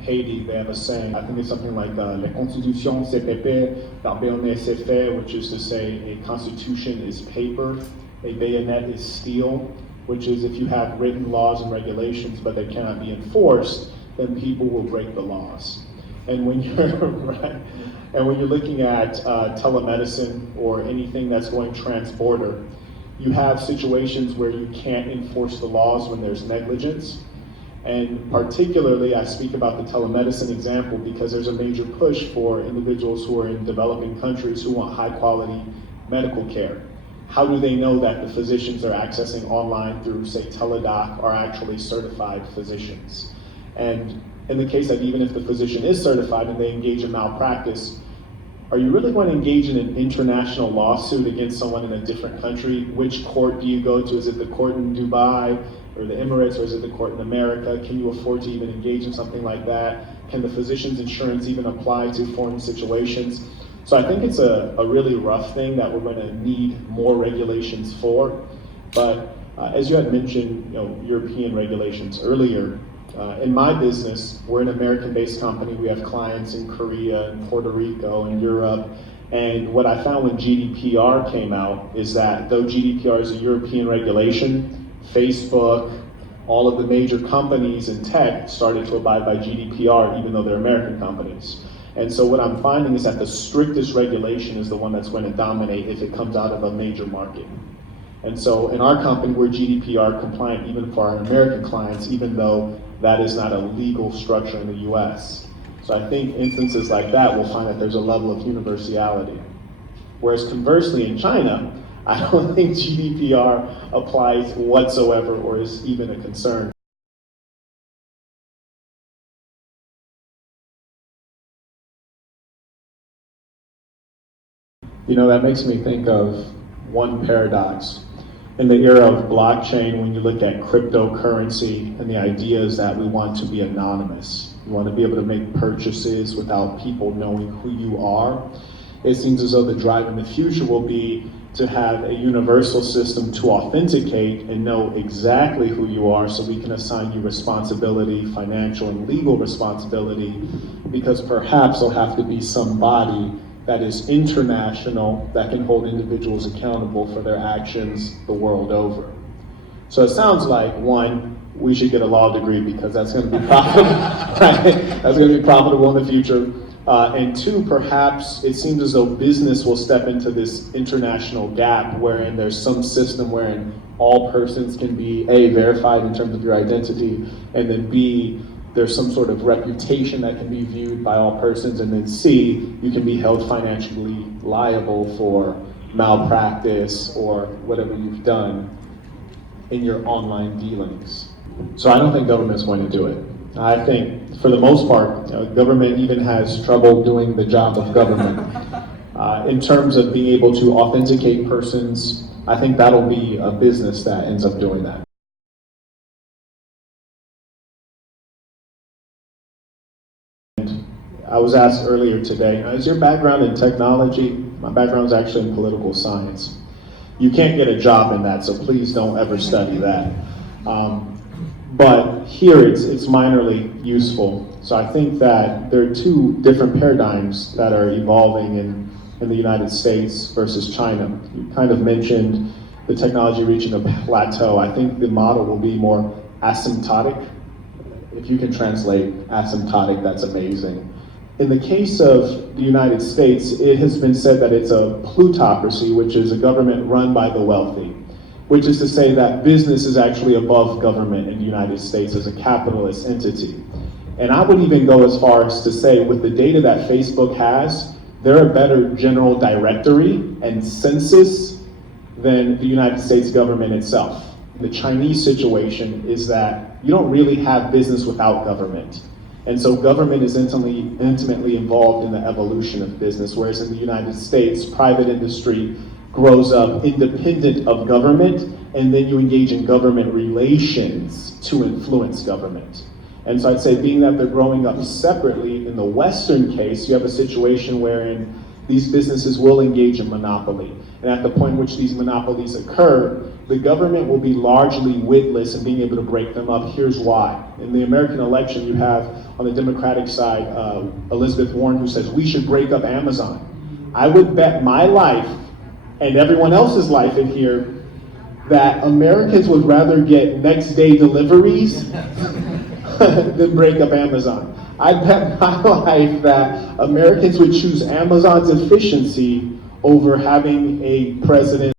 Haiti, they have a saying, I think it's something like, la constitution c'est papier, la bayonet c'est fer, which is to say a constitution is paper, a bayonet is steel, which is if you have written laws and regulations but they cannot be enforced, then people will break the laws. And when you're, right, and when you're looking at telemedicine or anything that's going trans-border, you have situations where you can't enforce the laws when there's negligence. And particularly, I speak about the telemedicine example because there's a major push for individuals who are in developing countries who want high quality medical care. How do they know that the physicians they're accessing online through, say, Teledoc are actually certified physicians? And in the case that even if the physician is certified and they engage in malpractice, are you really going to engage in an international lawsuit against someone in a different country? Which court do you go to? Is it the court in Dubai or the Emirates, or is it the court in America? Can you afford to even engage in something like that? Can the physician's insurance even apply to foreign situations? So I think it's a really rough thing that we're going to need more regulations for. But as you had mentioned, European regulations earlier, in my business, we're an American-based company. We have clients in Korea and Puerto Rico and Europe. And what I found when GDPR came out is that though GDPR is a European regulation, Facebook, all of the major companies in tech started to abide by GDPR even though they're American companies. And so what I'm finding is that the strictest regulation is the one that's going to dominate if it comes out of a major market. And so in our company, we're GDPR compliant even for our American clients, even though that is not a legal structure in the US. So I think instances like that will find that there's a level of universality. Whereas conversely in China, I don't think GDPR applies whatsoever or is even a concern. That makes me think of one paradox. In the era of blockchain, when you look at cryptocurrency, and the idea is that we want to be anonymous. We want to be able to make purchases without people knowing who you are. It seems as though the drive in the future will be to have a universal system to authenticate and know exactly who you are so we can assign you responsibility, financial and legal responsibility, because perhaps there'll have to be some body that is international that can hold individuals accountable for their actions the world over. So it sounds like, one, we should get a law degree because that's going to be profitable, right? That's going to be profitable in the future. And two, perhaps it seems as though business will step into this international gap wherein there's some system wherein all persons can be A, verified in terms of your identity, and then B, there's some sort of reputation that can be viewed by all persons, and then C, you can be held financially liable for malpractice or whatever you've done in your online dealings. So I don't think government's going to do it. I think for the most part, government even has trouble doing the job of government. In terms of being able to authenticate persons, I think that'll be a business that ends up doing that. I was asked earlier today, is your background in technology? My background is actually in political science. You can't get a job in that, so please don't ever study that. But here it's minorly useful. So I think that there are two different paradigms that are evolving in the United States versus China. You kind of mentioned the technology reaching a plateau. I think the model will be more asymptotic. If you can translate asymptotic, that's amazing. In the case of the United States, it has been said that it's a plutocracy, which is a government run by the wealthy, which is to say that business is actually above government in the United States as a capitalist entity. And I would even go as far as to say, with the data that Facebook has, they're a better general directory and census than the United States government itself. The Chinese situation is that you don't really have business without government. And so government is intimately involved in the evolution of business, whereas in the United States, private industry grows up independent of government, and then you engage in government relations to influence government. And so I'd say, being that they're growing up separately, in the Western case, you have a situation wherein these businesses will engage in monopoly. And at the point in which these monopolies occur, the government will be largely witless in being able to break them up. Here's why. In the American election, you have on the Democratic side, Elizabeth Warren, who says we should break up Amazon. I would bet my life and everyone else's life in here that Americans would rather get next day deliveries than break up Amazon. I bet my life that Americans would choose Amazon's efficiency over having a president